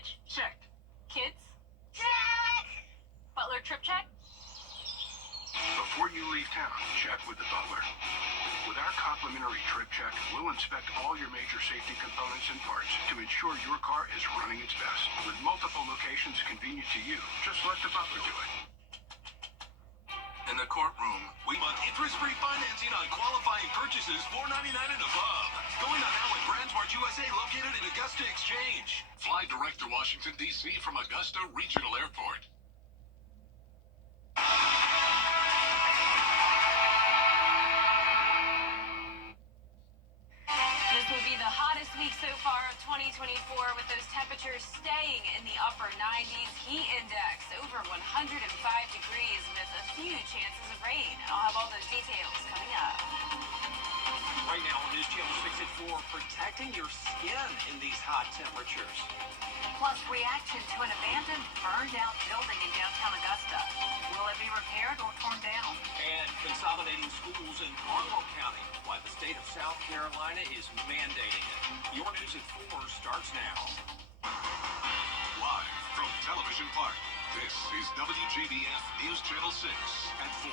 Mortgage? Check. Kids? Check! Butler trip check? Before you leave town, check with the butler. With our complimentary trip check, we'll inspect all your major safety components and parts to ensure your car is running its best. With multiple locations convenient to you, just let the butler do it. In the courtroom, we want interest-free financing on qualifying purchases $4.99 and above. Going on now with BrandsMart USA located in Augusta Exchange. Fly direct to Washington, D.C. from Augusta Regional Airport. This will be the hottest week so far of 2024 with those temperatures staying in the upper 90s. Heat index over 105 degrees with a few chances of rain. I'll have all those details coming up. Right now on News Channel 6 at 4, protecting your skin in these hot temperatures. Plus, reaction to an abandoned, burned-out building in downtown Augusta. Will it be repaired or torn down? And consolidating schools in Barnwell County, why the state of South Carolina is mandating it. Your News at 4 starts now. Live from Television Park, this is WJBF News Channel 6 at 4.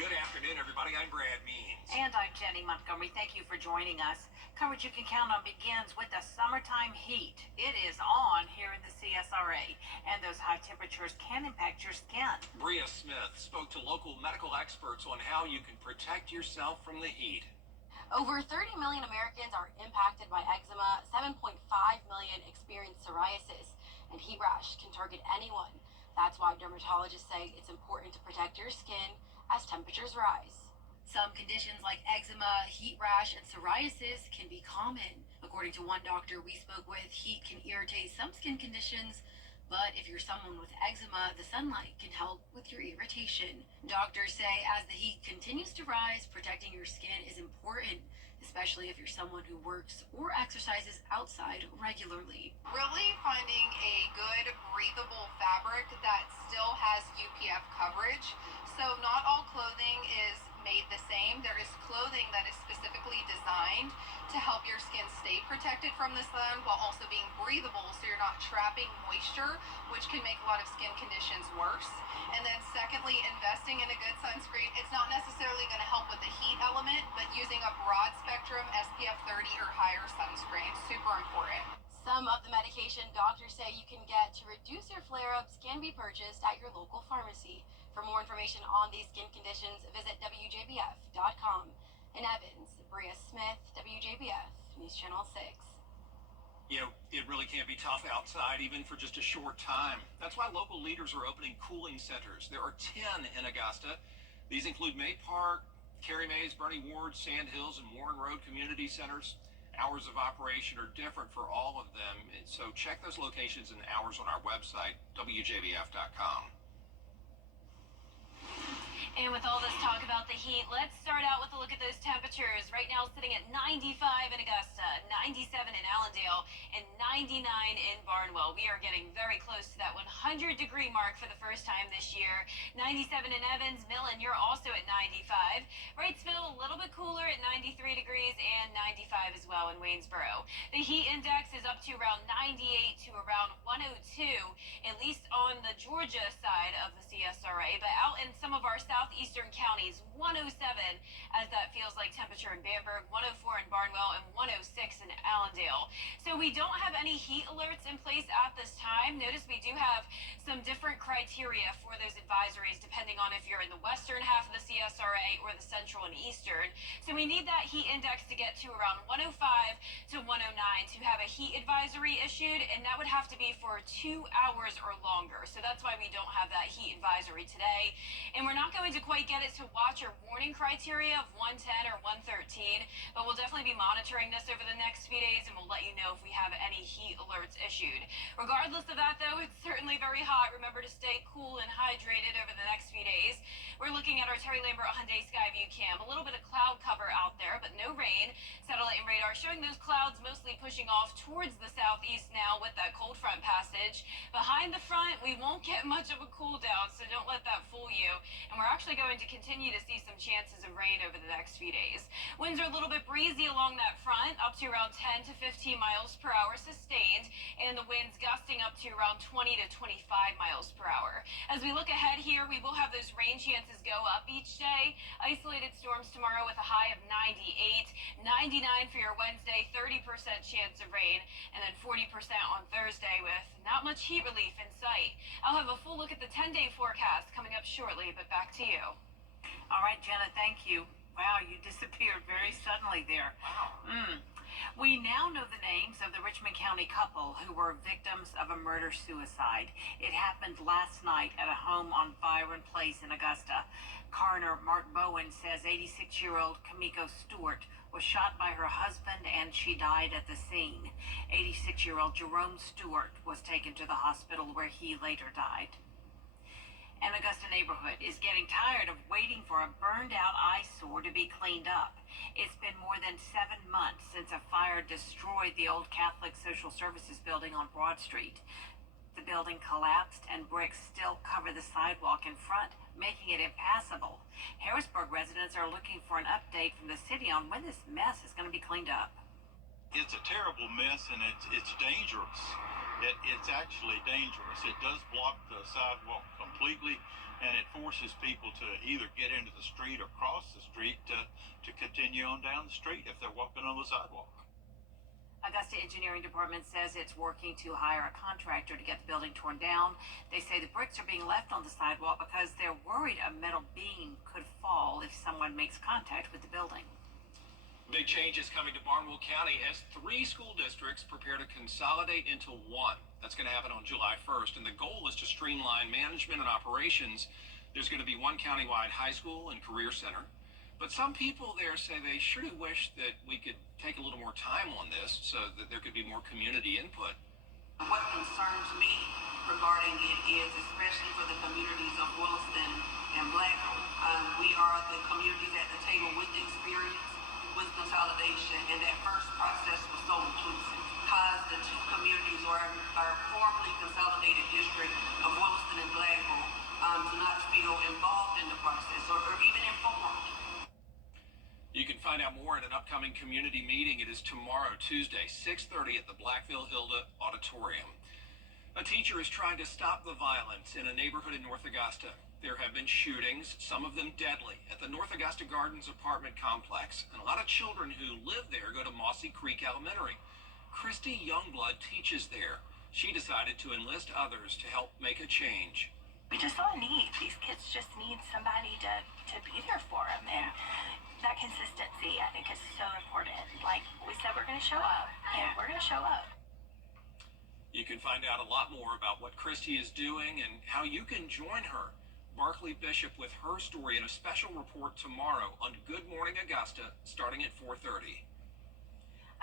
Good afternoon, everybody. I'm Brad Means. And I'm Jenny Montgomery. Thank you for joining us. Coverage you can count on begins with the summertime heat. It is on here in the CSRA, and those high temperatures can impact your skin. Bria Smith spoke to local medical experts on how you can protect yourself from the heat. Over 30 million Americans are impacted by eczema, 7.5 million experience psoriasis, and heat rash can target anyone. That's why dermatologists say it's important to protect your skin as temperatures rise. Some conditions like eczema, heat rash, and psoriasis can be common. According to one doctor we spoke with, heat can irritate some skin conditions, but if you're someone with eczema, the sunlight can help with your irritation. Doctors say as the heat continues to rise, protecting your skin is important, especially if you're someone who works or exercises outside regularly. Really finding a good breathable fabric that still has UPF coverage. So not all clothing is made the same. There is clothing that is specifically designed to help your skin stay protected from the sun while also being breathable so you're not trapping moisture, which can make a lot of skin conditions worse. And then secondly, investing in a good sunscreen. It's not necessarily going to help with the heat element, but using a broad spectrum SPF 30 or higher sunscreen, super important. Some of the medication doctors say you can get to reduce your flare-ups can be purchased at your local pharmacy. For more information on these skin conditions, visit WJBF.com. In Evans, Bria Smith, WJBF, News Channel 6. You know, it really can be tough outside, even for just a short time. That's why local leaders are opening cooling centers. There are 10 in Augusta. These include May Park, Carrie Mays, Bernie Ward, Sand Hills, and Warren Road community centers. Hours of operation are different for all of them, and so check those locations and hours on our website, WJBF.com. And with all this talk about the heat, let's start out with a look at those temperatures. Right now sitting at 95 in Augusta, 97 in Allendale, and 99 in Barnwell. We are getting very close to that 100-degree mark for the first time this year. 97 in Evans. Millen, you're also at 95. Wrightsville, a little bit cooler at 93 degrees and 95 as well in Waynesboro. The heat index is up to around 98 to around 102, at least on the Georgia side of the CSRA. But out in some of our southeastern counties, 107 as that feels like temperature in Bamberg, 104 in Barnwell, and 106 in Allendale. So we don't have any heat alerts in place at this time. Notice we do have some different criteria for those advisories depending on if you're in the western half of the CSRA or the central and eastern. So we need that heat index to get to around 105 to 109 to have a heat advisory issued, and that would have to be for 2 hours or longer. So that's why we don't have that heat advisory today. And we're not going to quite get it to watch or warning criteria of 110 or 113, but we'll definitely be monitoring this over the next few days, and we'll let you know if we have any heat alerts issued. Regardless of that, though, it's certainly very hot. Remember to stay cool and hydrated over the next few days. We're looking at our Terry Lambert Hyundai Skyview cam. A little bit of cloud cover out there, but no rain. Satellite and radar showing those clouds mostly pushing off towards the southeast now with that cold front passage. But high behind the front, we won't get much of a cool down, so don't let that fool you. And we're actually going to continue to see some chances of rain over the next few days. Winds are a little bit breezy along that front, up to around 10 to 15 miles per hour sustained, and the winds gusting up to around 20 to 25 miles per hour. As we look ahead here, we will have those rain chances go up each day. Isolated storms tomorrow with a high of 98, 99 for your Wednesday, 30% chance of rain, and then 40% on Thursday with not much heat relief in sight. I'll have a full look at the 10-day forecast coming up shortly, but back to you. All right, Jenna, thank you. Wow, you disappeared very suddenly there. Wow. We now know the names of the Richmond County couple who were victims of a murder-suicide. It happened last night at a home on Byron Place in Augusta. Coroner Mark Bowen says 86-year-old Kamiko Stewart was shot by her husband and she died at the scene. 86-year-old Jerome Stewart was taken to the hospital where he later died. An Augusta neighborhood is getting tired of waiting for a burned-out eyesore to be cleaned up. It's been more than 7 months since a fire destroyed the old Catholic Social Services building on Broad Street. The building collapsed and bricks still cover the sidewalk in front, making it impassable. Harrisburg residents are looking for an update from the city on when this mess is going to be cleaned up. It's a terrible mess and it's dangerous. It's actually dangerous. It does block the sidewalk completely, and it forces people to either get into the street or cross the street to continue on down the street if they're walking on the sidewalk. Augusta Engineering Department says it's working to hire a contractor to get the building torn down. They say the bricks are being left on the sidewalk because they're worried a metal beam could fall if someone makes contact with the building. Big changes coming to Barnwell County as 3 school districts prepare to consolidate into one. That's going to happen on July 1st, and the goal is to streamline management and operations. There's going to be one countywide high school and career center. But some people there say they sure do wish that we could take a little more time on this so that there could be more community input. What concerns me regarding it is, especially for the communities of Williston and Blackville, we are the communities at the table with experience with consolidation, and that first process was so inclusive because the 2 communities are formerly consolidated district of Williston and Blackville do not feel involved in the process or even informed. You can find out more at an upcoming community meeting. It is tomorrow, Tuesday, 6:30 at the Blackville Hilda Auditorium. A teacher is trying to stop the violence in a neighborhood in North Augusta. There have been shootings, some of them deadly, at the North Augusta Gardens apartment complex. And a lot of children who live there go to Mossy Creek Elementary. Christy Youngblood teaches there. She decided to enlist others to help make a change. We just all need, these kids just need somebody to be there for them. And that consistency, I think, is so important. Like we said, we're going to show up, and we're going to show up. You can find out a lot more about what Christy is doing and how you can join her. Barclay Bishop with her story in a special report tomorrow on Good Morning Augusta, starting at 4:30.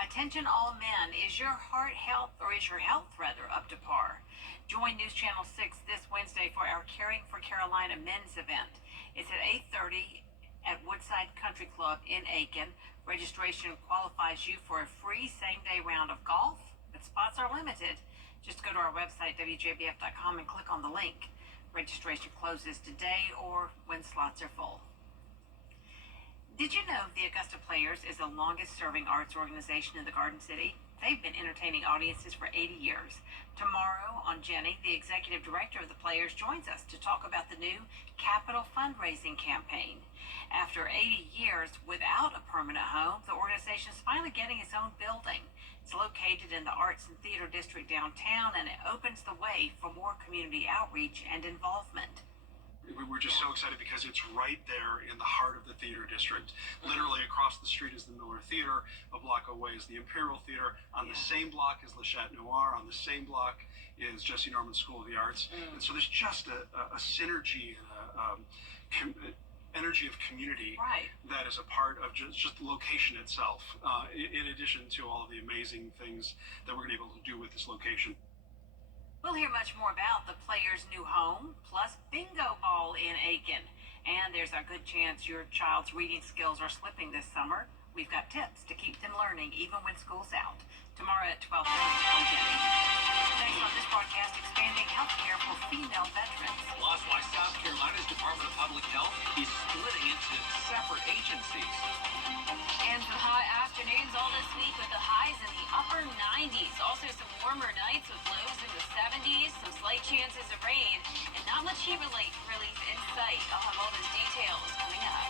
Attention all men, is your heart health, or is your health rather, up to par? Join News Channel 6 this Wednesday for our Caring for Carolina men's event. It's at 8:30 at Woodside Country Club in Aiken. Registration qualifies you for a free same-day round of golf, but spots are limited. Just go to our website, WJBF.com, and click on the link. Registration closes today or when slots are full. Did you know the Augusta Players is the longest-serving arts organization in the Garden City? They've been entertaining audiences for 80 years. Tomorrow on Jenny, the executive director of the Players, joins us to talk about the new Capital fundraising campaign. After 80 years without a permanent home, the organization is finally getting its own building. It's located in the Arts and Theater District downtown, and it opens the way for more community outreach and involvement. We're just so excited because it's right there in the heart of the theater district. Literally across the street is the Miller Theater, a block away is the Imperial Theater, on the same block is Le Chat Noir, on the same block is Jesse Norman School of the Arts. And so there's just a synergy and energy of community that is a part of just the location itself, in addition to all of the amazing things that we're going to be able to do with this location. We'll hear much more about the Players' new home, plus bingo ball in Aiken. And there's a good chance your child's reading skills are slipping this summer. We've got tips to keep them learning even when school's out. Tomorrow at 12:30 on Jenny. Next on this broadcast, expanding health care for female veterans. Plus, why South Carolina's Department of Public Health is splitting into separate agencies. And some hot afternoons all this week with the highs in the upper 90s. Also some warmer nights with lows in the 70s, some slight chances of rain, and not much heat relief in sight. I'll have all those details coming up.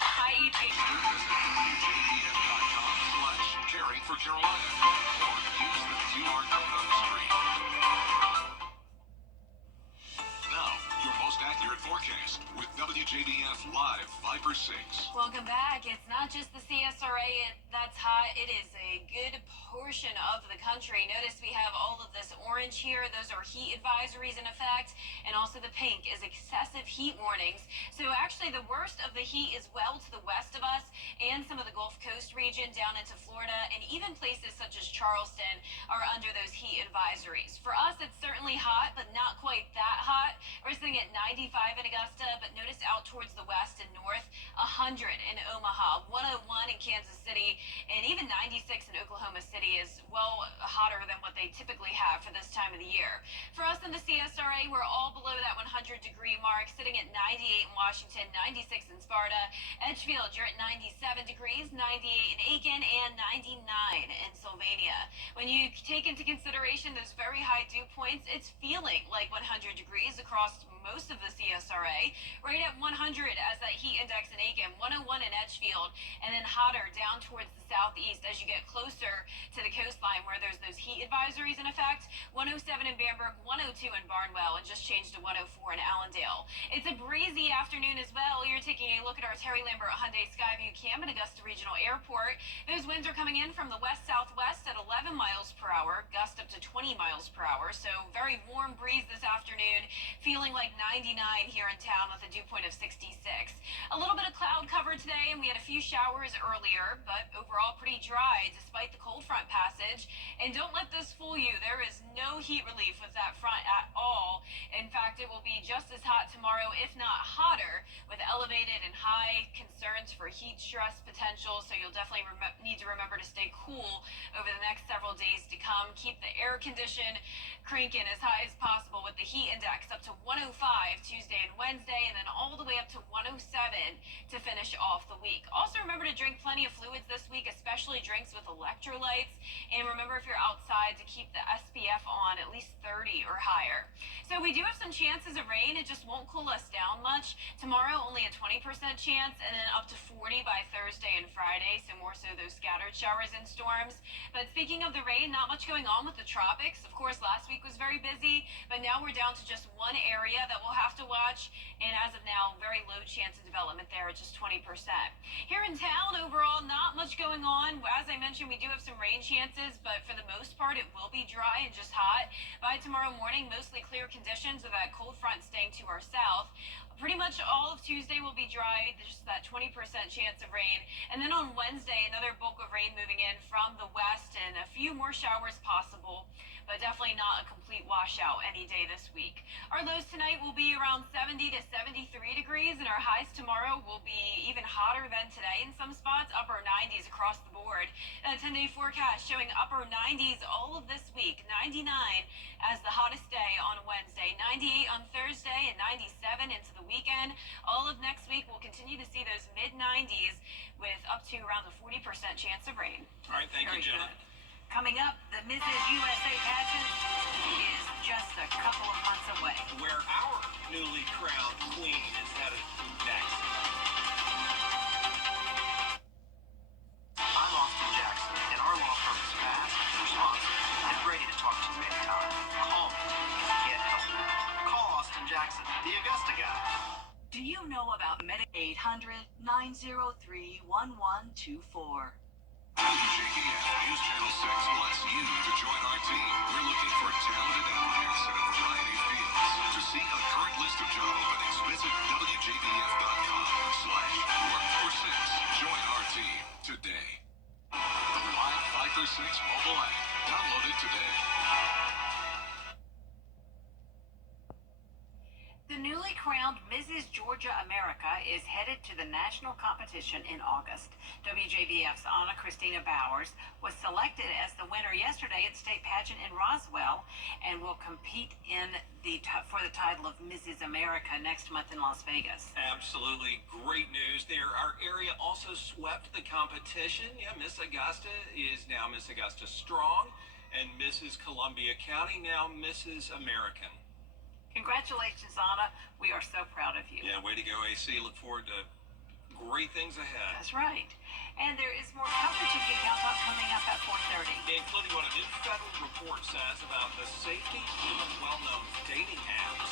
Hi, EP. WJBF.com/caring for Carolina, or use the QR code on the screen. Now, your most accurate forecast with WJBF Live 5 for 6. Welcome back. It's not just the CSRA that's hot. It is a good portion of the country. Notice we have all of this orange here. Those are heat advisories in effect. And also the pink is excessive heat warnings. So actually the worst of the heat is well to the west of us and some of the Gulf Coast region down into Florida, and even places such as Charleston are under those heat advisories. For us, it's certainly hot, but not quite that hot. We're sitting at 95 in Augusta, but notice out towards the west and north, 100 in Omaha, 101 in Kansas City, and even 96 in Oklahoma City is well hotter than what they typically have for this time of the year. For us in the CSRA, we're all below that 100-degree mark, sitting at 98 in Washington, 96 in Sparta. Edgefield, you're at 97 degrees, 98 in Aiken, and 99 in Sylvania. When you take into consideration those very high dew points, it's feeling like 100 degrees across most of the CSRA, right at 100 as that heat index in Aiken, 101 in Edgefield, and then hotter down towards the southeast as you get closer to the coastline where there's those heat advisories in effect. 107 in Bamberg, 102 in Barnwell, and just changed to 104 in Allendale. It's a breezy afternoon as well. You're taking a look at our Terry Lambert Hyundai Skyview Cam at Augusta Regional Airport. Those winds are coming in from the west-southwest at 11 miles per hour, gust up to 20 miles per hour. So very warm breeze this afternoon, feeling like 99 here in town with a dew point of 66. A little bit of cloud cover today, and we had a few showers earlier, but overall pretty dry despite the cold front passage. And don't let this fool you. There is no heat relief with that front at all. In fact, it will be just as hot tomorrow, if not hotter, with elevated and high concerns for heat stress potential. So you'll definitely need to remember to stay cool over the next several days to come. Keep the air condition cranking as high as possible with the heat index up to 105 Tuesday and Wednesday, and then all the way up to 107 to finish off the week. Also remember to drink plenty of fluids this week, especially drinks with electrolytes. And remember, if you're outside, to keep the SPF on at least 30 or higher. So we do have some chances of rain. It just won't cool us down much. Tomorrow, only a 20% chance, and then up to 40 by Thursday and Friday. So more so those scattered showers and storms. But speaking of the rain, not much going on with the tropics. Of course, last week was very busy, but now we're down to just one area that we'll have to watch. And as of now, very low chance of development there at just 20%. Here in town, overall, not much going on. As I mentioned, we do have some rain chances, but for the most part, it will be dry and just hot. By tomorrow morning, mostly clear conditions with that cold front staying to our south. Pretty much all of Tuesday will be dry, just that 20% chance of rain. And then on Wednesday, another bulk of rain moving in from the west and a few more showers possible, but definitely not a complete washout any day this week. Our lows tonight will be around 70 to 73 degrees, and our highs tomorrow will be even hotter than today in some spots, upper 90s across the board. A 10-day forecast showing upper 90s all of this week, 99 as the hottest day on Wednesday, 98 on Thursday, and 97 into the weekend. All of next week we'll continue to see those mid-90s with up to around a 40% chance of rain. All right, thank you, Jenna. Coming up, the Mrs. USA pageant is just a couple of months away. Where our newly crowned queen is headed next. I'm Austin Jackson, and our law firm is fast, responsive, and ready to talk to you anytime. Call me if you get help now. Call Austin Jackson, the Augusta guy. Do you know about Medicaid 800-903-1124? WJBF News Channel 6 wants you to join our team. We're looking for talented applicants in a variety of fields. To see a current list of job openings, visit WJBF.com/work-for-6. Join our team today. The Live 5 for 6 mobile app. Download it today. The newly crowned Mrs. Mrs. Georgia America is headed to the national competition in August. WJBF's Anna Christina Bowers was selected as the winner yesterday at the state pageant in Roswell and will compete for the title of Mrs. America next month in Las Vegas. Absolutely great news there. Our area also swept the competition. Yeah, Miss Augusta is now Miss Augusta Strong, and Mrs. Columbia County now Mrs. American. Congratulations, Anna. We are so proud of you. Yeah, way to go, AC. Look forward to great things ahead. That's right. And there is more coverage you can count on coming up at 4:30. Including what a new federal report says about the safety of well-known dating apps.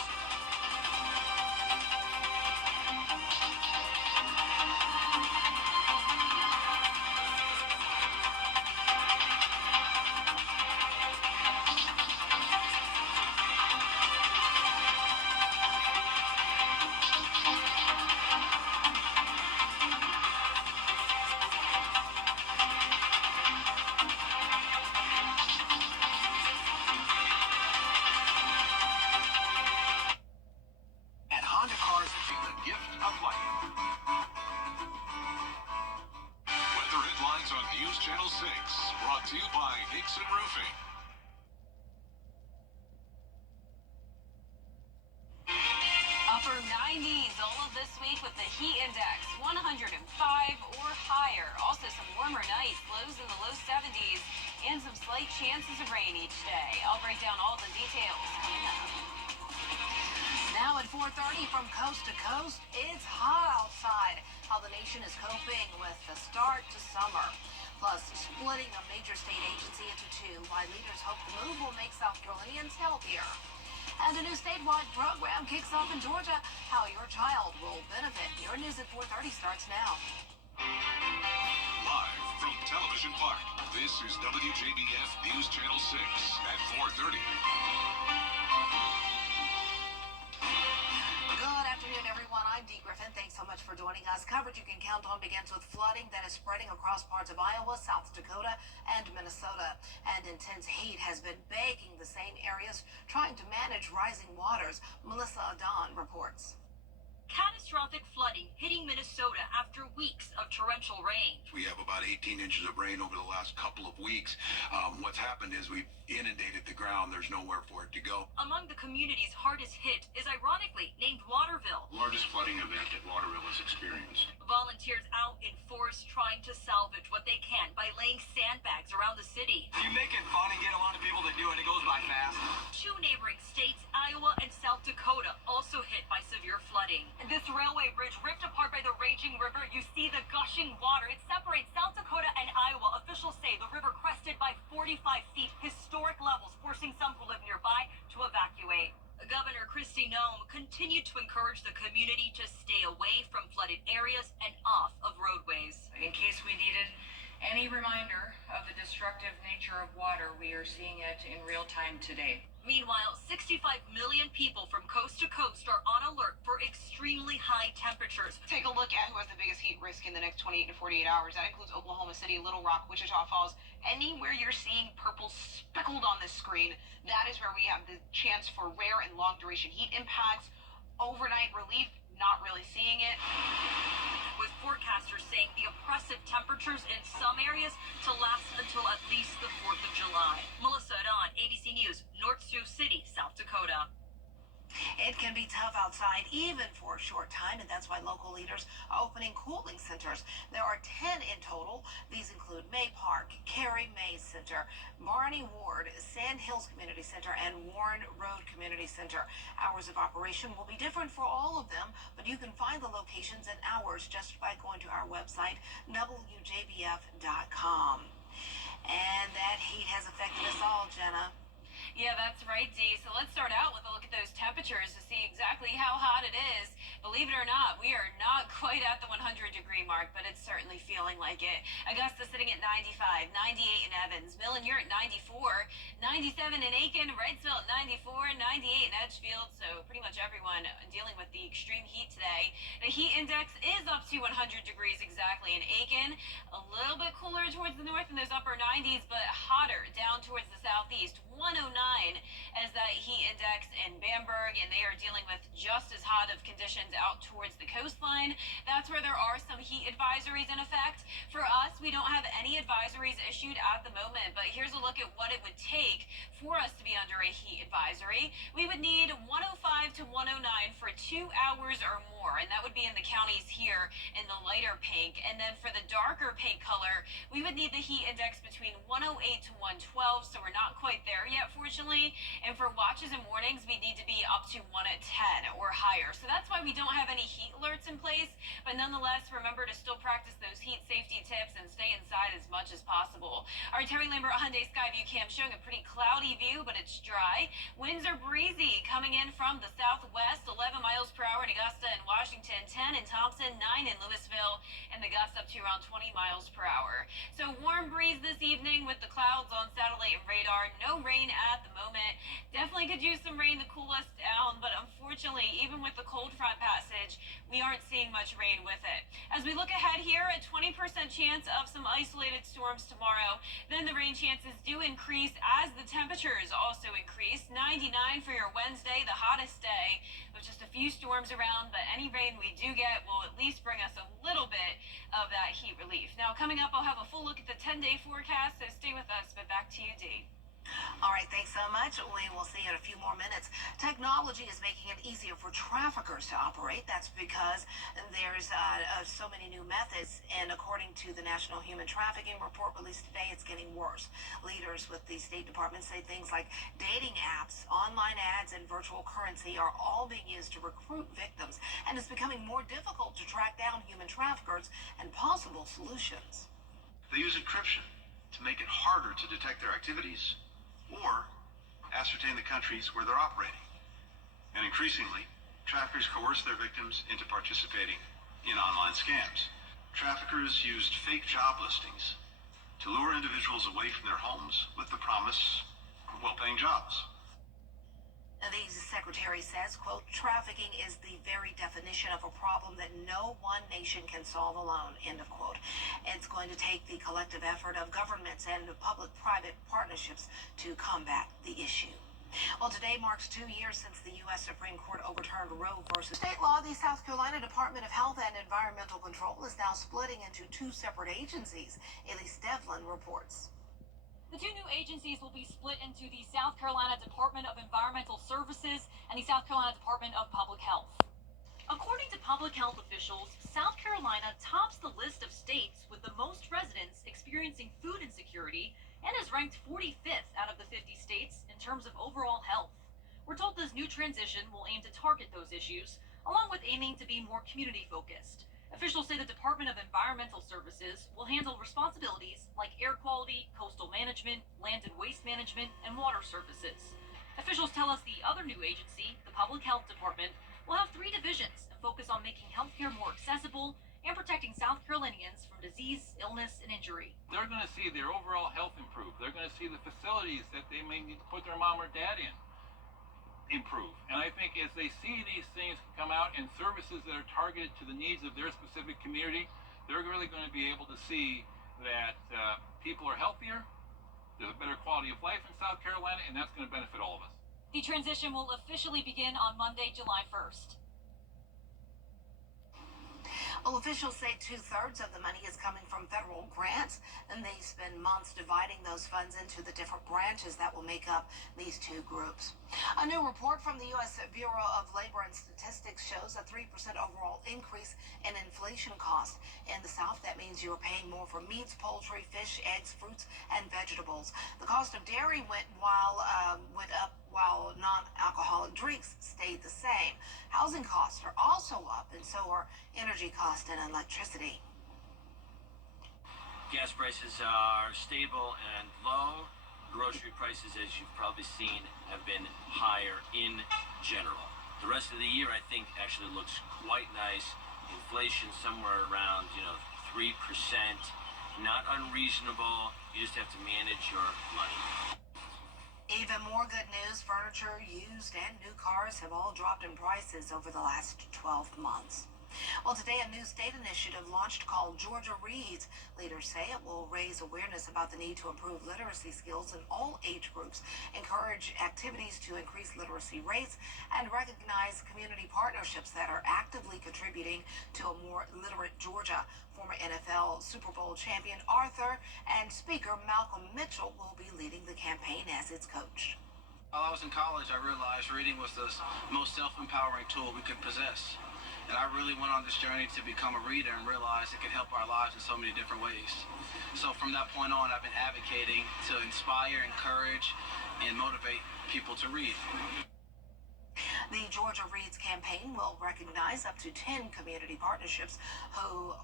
Channel 6, brought to you by Nixon Roofing. Upper 90s all of this week with the heat index 105 or higher. Also some warmer nights, lows in the low 70s, and some slight chances of rain each day. I'll break down all the details coming up. Now at 4:30 from coast to coast, it's hot outside. How the nation is coping with the start to summer. Plus, splitting a major state agency into two, why leaders hope the move will make South Carolinians healthier. And a new statewide program kicks off in Georgia. How your child will benefit. Your news at 4:30 starts now. Live from Television Park, this is WJBF News Channel 6 at 4:30. Good afternoon, everyone. I'm Dee Griffin. Thanks so much for joining us. Coverage you can count on begins with flooding that is spreading across parts of Iowa, South Dakota, and Minnesota. And intense heat has been baking the same areas, trying to manage rising waters. Melissa Adon reports. Catastrophic flooding hitting Minnesota after weeks of torrential rain. We have about 18 inches of rain over the last couple of weeks. What's happened is we've inundated the ground. There's nowhere for it to go. Among the communities hardest hit is ironically named Waterville. Largest flooding event that Waterville has experienced. Volunteers out in force trying to salvage what they can by laying sandbags around the city. You make it fun and get a lot of people to do it. It goes by fast. Two neighboring states, Iowa and South Dakota, also hit by severe flooding. This railway bridge ripped apart by the raging river. You see the gushing water. It separates South Dakota and Iowa. Officials say the river crested by 45 feet, historic levels, forcing some who live nearby to evacuate. Governor Kristi Noem continued to encourage the community to stay away from flooded areas and off of roadways. In case we needed any reminder of the destructive nature of water, we are seeing it in real time today. Meanwhile, 65 million people from coast to coast are on alert for extremely high temperatures. Take a look at who has the biggest heat risk in the next 28 to 48 hours. That includes Oklahoma City, Little Rock, Wichita Falls. Anywhere you're seeing purple speckled on the screen, that is where we have the chance for rare and long duration heat impacts. Overnight relief, not really seeing it. With forecasters saying the oppressive temperatures in some areas to last until at least the 4th of July. Melissa Adon, ABC News, North Sioux City, South Dakota. It can be tough outside even for a short time, and that's why local leaders are opening cooling centers. There are 10 in total. These include May Park, Carrie May Center, Barney Ward, Sand Hills Community Center, and Warren Road Community Center. Hours of operation will be different for all of them, but you can find the locations and hours just by going to our website, WJBF.com. And that heat has affected us all, Jenna. Yeah, that's right, Dee. So let's start out with a look at those temperatures to see exactly how hot it is. Believe it or not, we are not quite at the 100-degree mark, but it's certainly feeling like it. Augusta sitting at 95, 98 in Evans. Millen, you're at 94, 97 in Aiken, Wrightsville at 94, 98 in Edgefield. So pretty much everyone dealing with the extreme heat today. The heat index is up to 100 degrees exactly in Aiken. A little bit cooler towards the north in those upper 90s, but hotter down towards the southeast. 109 as that heat index in Bamberg, and they are dealing with just as hot of conditions out towards the coastline. That's where there are some heat advisories in effect. For us, we don't have any advisories issued at the moment, but here's a look at what it would take for us to be under a heat advisory. We would need 105 to 109 for 2 hours or more, and that would be in the counties here in the lighter pink. And then for the darker pink color, we would need the heat index between 108 to 112, so we're not quite there yet, fortunately. And for watches and mornings, we need to be up to 110 or higher. So that's why we don't have any heat alerts in place. But nonetheless, remember to still practice those heat safety tips and stay inside as much as possible. Our Terry Lambert Hyundai Skyview cam showing a pretty cloudy view, but it's dry. Winds are breezy coming in from the southwest, 11 miles per hour in Augusta and Washington, 10 in Thompson, 9 in Louisville, and the gusts up to around 20 miles per hour. So warm breeze this evening with the clouds on satellite and radar. No rain at the moment. Definitely could use some rain to cool us down, but unfortunately, even with the cold front passage, we aren't seeing much rain with it. As we look ahead here, a 20% chance of some isolated storms tomorrow. Then the rain chances do increase as the temperatures also increase. 99 for your Wednesday, the hottest day, with just a few storms around, but any rain we do get will at least bring us a little bit of that heat relief. Now, coming up, I'll have a full look at the 10-day forecast, so stay with us, but back to you, Dee. All right, thanks so much. We will see you in a few more minutes. Technology is making it easier for traffickers to operate. That's because there's so many new methods, and according to the National Human Trafficking Report released today, it's getting worse. Leaders with the State Department say things like dating apps, online ads, and virtual currency are all being used to recruit victims, and it's becoming more difficult to track down human traffickers and possible solutions. They use encryption to make it harder to detect their activities or ascertain the countries where they're operating. And increasingly, traffickers coerce their victims into participating in online scams. Traffickers used fake job listings to lure individuals away from their homes with the promise of well-paying jobs. The secretary says, quote, trafficking is the very definition of a problem that no one nation can solve alone, end of quote. It's going to take the collective effort of governments and public-private partnerships to combat the issue. Well, today marks 2 years since the U.S. Supreme Court overturned Roe versus state law. The South Carolina Department of Health and Environmental Control is now splitting into 2 separate agencies. Elise Devlin reports. The 2 new agencies will be split into the South Carolina Department of Environmental Services and the South Carolina Department of Public Health. According to public health officials, South Carolina tops the list of states with the most residents experiencing food insecurity and is ranked 45th out of the 50 states in terms of overall health. We're told this new transition will aim to target those issues, along with aiming to be more community-focused. Officials say the Department of Environmental Services will handle responsibilities like air quality, coastal management, land and waste management, and water services. Officials tell us the other new agency, the Public Health Department, will have 3 divisions and focus on making healthcare more accessible and protecting South Carolinians from disease, illness, and injury. They're going to see their overall health improve. They're going to see the facilities that they may need to put their mom or dad in improve. And I think as they see these things come out and services that are targeted to the needs of their specific community, they're really going to be able to see that people are healthier, there's a better quality of life in South Carolina, and that's going to benefit all of us. The transition will officially begin on Monday, July 1st. Well, officials say 2/3 of the money is coming from federal grants, and they spend months dividing those funds into the different branches that will make up these 2 groups. A new report from the U.S. Bureau of Labor and Statistics shows a 3% overall increase in inflation costs. In the South, that means you're paying more for meats, poultry, fish, eggs, fruits, and vegetables. The cost of dairy went up while non-alcoholic drinks stayed the same. Housing costs are also up, and so are energy costs and electricity. Gas prices are stable and low. Grocery prices, as you've probably seen, have been higher in general. The rest of the year, I think, actually looks quite nice. Inflation somewhere around, 3%. Not unreasonable. You just have to manage your money. Even more good news, furniture, used and new cars have all dropped in prices over the last 12 months. Well, today a new state initiative launched called Georgia Reads. Leaders say it will raise awareness about the need to improve literacy skills in all age groups, encourage activities to increase literacy rates, and recognize community partnerships that are actively contributing to a more literate Georgia. Former NFL Super Bowl champion Arthur and Speaker Malcolm Mitchell will be leading the campaign as its coach. While I was in college, I realized reading was the most self-empowering tool we could possess. And I really went on this journey to become a reader and realized it could help our lives in so many different ways. So from that point on, I've been advocating to inspire, encourage, and motivate people to read. The Georgia Reads campaign will recognize up to 10 community partnerships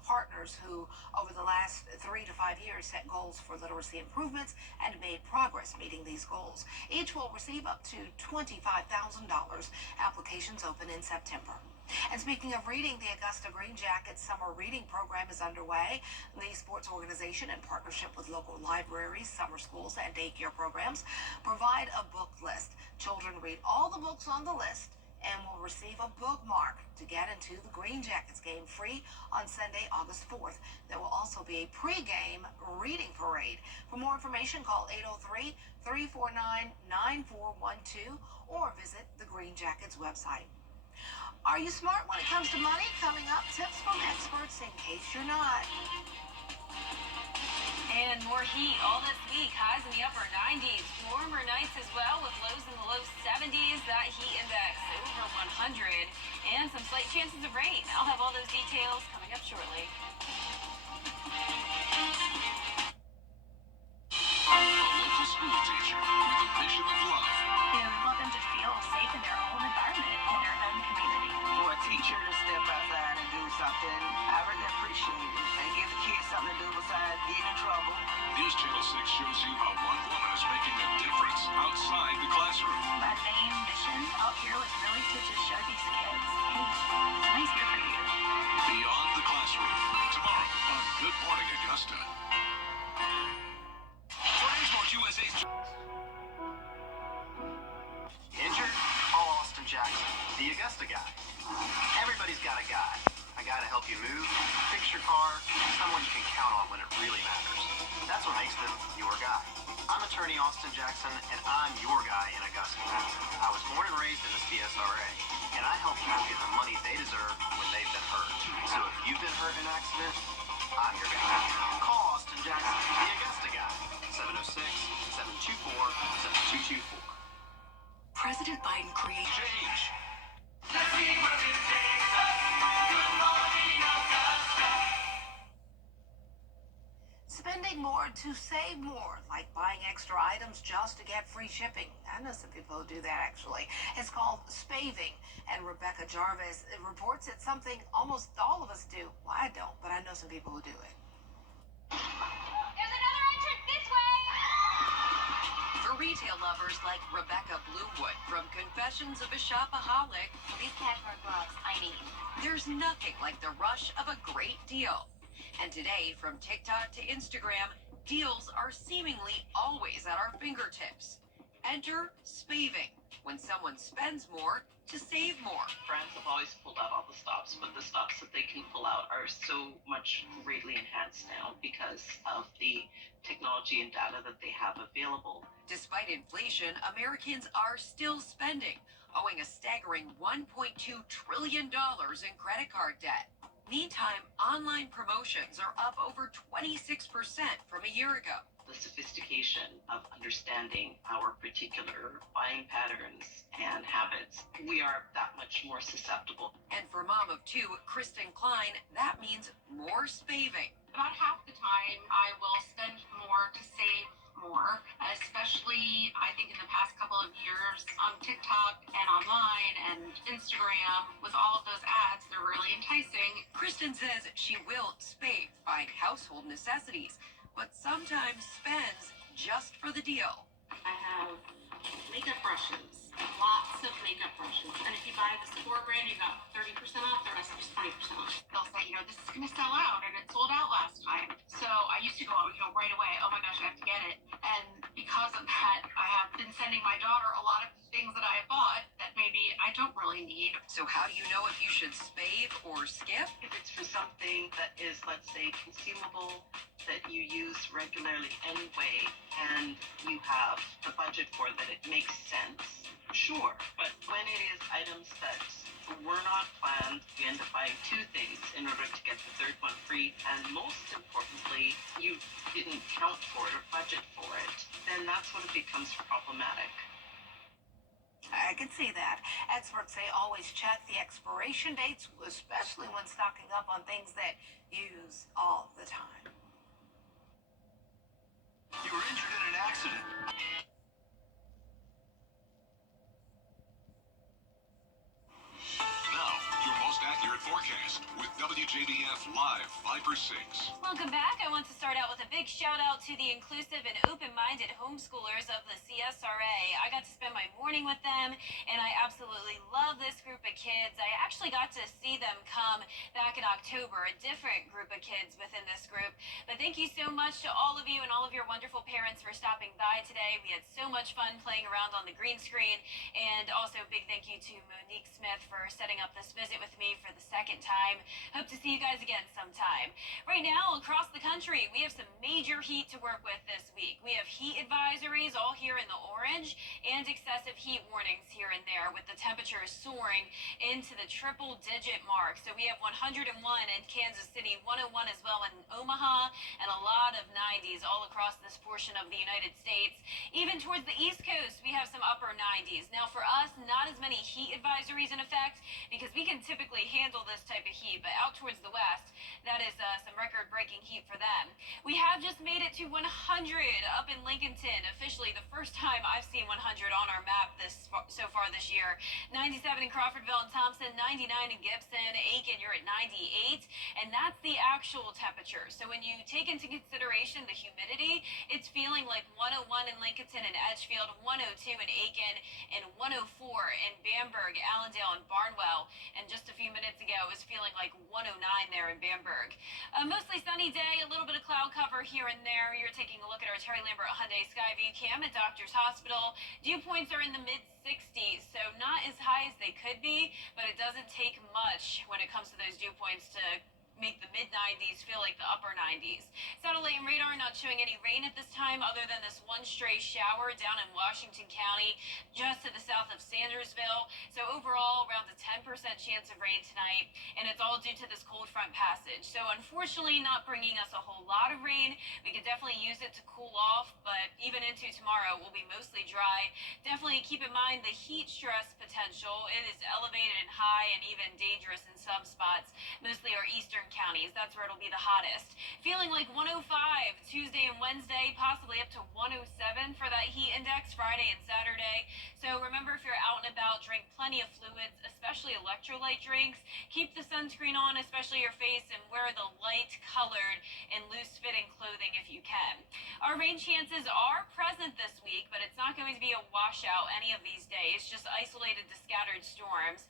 partners who, over the last 3 to 5 years, set goals for literacy improvements and made progress meeting these goals. Each will receive up to $25,000. Applications open in September. And speaking of reading, the Augusta Green Jackets summer reading program is underway. The sports organization, in partnership with local libraries, summer schools, and daycare programs, provide a book list. Children read all the books on the list and will receive a bookmark to get into the Green Jackets game free on Sunday, August 4th. There will also be a pregame reading parade. For more information, call 803-349-9412 or visit the Green Jackets website. Are you smart when it comes to money? Coming up, tips from experts in case you're not. And more heat all this week. Highs in the upper 90s. Warmer nights as well with lows in the low 70s. That heat index over 100. And some slight chances of rain. I'll have all those details coming up shortly. A local school teacher with a mission of love. We want them to feel safe in their own environment, in their own community. For a teacher to step outside and do something, I really appreciate it. And give the kids something to do besides getting in trouble. News Channel 6 shows you how one woman is making a difference outside the classroom. My main mission out here was really to just show these kids, hey, somebody's here for you. Beyond the classroom, tomorrow on Good Morning Augusta. Transport USA's Injured? Call Austin Jackson, the Augusta guy. Everybody's got a guy. A guy to help you move, fix your car, someone you can count on when it really matters. That's what makes them your guy. I'm attorney Austin Jackson, and I'm your guy in Augusta. I was born and raised in the CSRA, and I help people get the money they deserve when they've been hurt. So if you've been hurt in an accident, I'm your guy. Call Austin Jackson, the Augusta guy. 706-724-7224. President Biden creates change. Spending more to save more, like buying extra items just to get free shipping. I know some people who do that, actually. It's called spaving, and Rebecca Jarvis reports it's something almost all of us do. Well, I don't, but I know some people who do it. There's another entrance this way! For retail lovers like Rebecca Bloomwood from Confessions of a Shopaholic, These cashmere gloves I need. there's nothing like the rush of a great deal. And today, from TikTok to Instagram, deals are seemingly always at our fingertips. Enter spaving, when someone spends more to save more. Brands have always pulled out all the stops, but the stops that they can pull out are so much greatly enhanced now because of the technology and data that they have available. Despite inflation, Americans are still spending, owing a staggering $1.2 trillion in credit card debt. Meantime, online promotions are up over 26% from a year ago. The sophistication of understanding our particular buying patterns and habits, we are that much more susceptible. And for mom of two, Kristen Klein, that means more spaving. About half the time, I will spend more to save more, especially I think in the past couple of years on TikTok and online and Instagram with all of those ads, they're really enticing. Kristen says she will spave buying household necessities, but sometimes spends just for the deal. I have makeup brushes, lots of makeup brushes, and if you buy the Sephora brand, you got 30% off, the rest is 20% off. They'll say, this is going to sell out, and it sold out last time. So I used to go out, right away, oh my gosh, I have to get it. And because of that, I have been sending my daughter a lot of things that I bought that maybe I don't really need. So how do you know if you should spave or skip? If it's for something that is, let's say, consumable, that you use regularly anyway, and you have the budget for that, it makes sense, sure. But when it is items that were not planned, you end up buying two things in order to get the third one free, and most importantly, you didn't count for it or budget for it, then that's when it becomes problematic. I can see that. Experts say always check the expiration dates, especially when stocking up on things that you use all the time. You were injured in an accident. Now, your most accurate forecast with WJBF Live 5/6. Welcome back. I want to start out with a big shout out to the inclusive and open-minded homeschoolers of the CSRA. I got to spend my morning with them, and I absolutely love this group of kids. I actually got to see them come back in October, a different group of kids within this group. But thank you so much to all of you and all of your wonderful parents for stopping by today. We had so much fun playing around on the green screen, and also a big thank you to Monique Smith for setting up this visit with me for the second time. Hope to see you guys again sometime. Right now, across the country, we have some major heat to work with this week. We have heat advisories all here in the orange and excessive heat warnings here and there, with the temperatures soaring into the triple-digit mark. So we have 101 in Kansas City, 101 as well in Omaha, and a lot of 90s all across this portion of the United States. Even towards the East Coast, we have some upper 90s. Now, for us, not as many heat advisories in effect because we can typically handle this type of heat, but out towards the west, that is some record-breaking heat for them. We have just made it to 100 up in Lincolnton, officially the first time I've seen 100 on our map so far this year. 97 in Crawfordville and Thompson, 99 in Gibson, Aiken, you're at 98, and that's the actual temperature. So when you take into consideration the humidity, it's feeling like 101 in Lincolnton and Edgefield, 102 in Aiken, and 104 in Bamberg, Allendale, and Barnwell. And just a few minutes ago, it was feeling like 109 there in Bamberg. Mostly sunny day, a little bit of cloud cover here and there. You're taking a look at our Terry Lambert Hyundai Skyview cam at Doctor's Hospital. Dew points are in the mid-60s, so not as high as they could be, but it doesn't take much when it comes to those dew points to make the mid-90s feel like the upper 90s. Satellite and radar not showing any rain at this time other than this one stray shower down in Washington County just to the south of Sandersville. So overall, around a 10% chance of rain tonight, and it's all due to this cold front passage. So unfortunately, not bringing us a whole lot of rain. We could definitely use it to cool off, but even into tomorrow, we'll be mostly dry. Definitely keep in mind the heat stress potential. It is elevated and high and even dangerous in some spots, mostly our eastern counties. That's where it'll be the hottest. Feeling like 105 Tuesday and Wednesday, possibly up to 107 for that heat index Friday and Saturday. So remember, if you're out and about, drink plenty of fluids, especially electrolyte drinks. Keep the sunscreen on, especially your face, and wear the light-colored and loose-fitting clothing if you can. Our rain chances are present this week, but it's not going to be a washout any of these days, just isolated to scattered storms.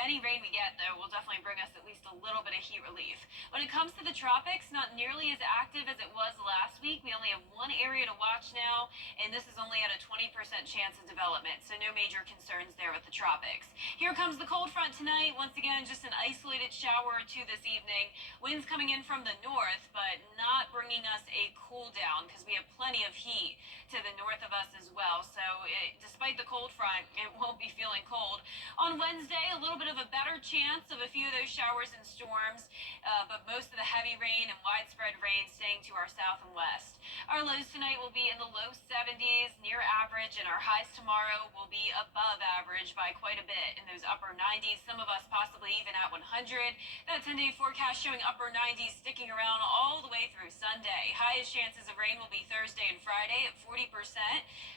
Any rain we get, though, will definitely bring us at least a little bit of heat relief. When it comes to the tropics, not nearly as active as it was last week. We only have one area to watch now, and this is only at a 20% chance of development, so no major concerns there with the tropics. Here comes the cold front tonight. Once again, just an isolated shower or two this evening. Winds coming in from the north, but not bringing us a cool down because we have plenty of heat to the north of us as well. So despite the cold front, it won't be feeling cold. On Wednesday, a little bit of a better chance of a few of those showers and storms, but most of the heavy rain and widespread rain staying to our south and west. Our lows tonight will be in the low 70s, near average, and our highs tomorrow will be above average by quite a bit in those upper 90s, some of us possibly even at 100. That 10-day forecast showing upper 90s sticking around all the way through Sunday. Highest chances of rain will be Thursday and Friday at 40%.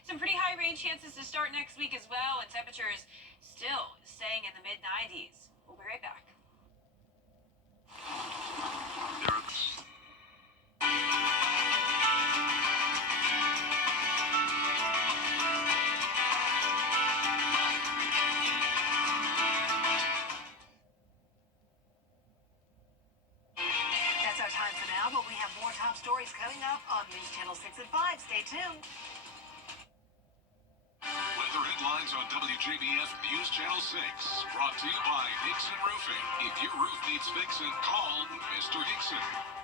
Some pretty high rain chances to start next week as well, and temperatures still staying in the mid-90s. We'll be right back. That's our time for now, but we have more top stories coming up on News Channel 6 at 5. Stay tuned. WJBF News Channel 6, brought to you by Hickson Roofing. If your roof needs fixing, call Mr. Hickson.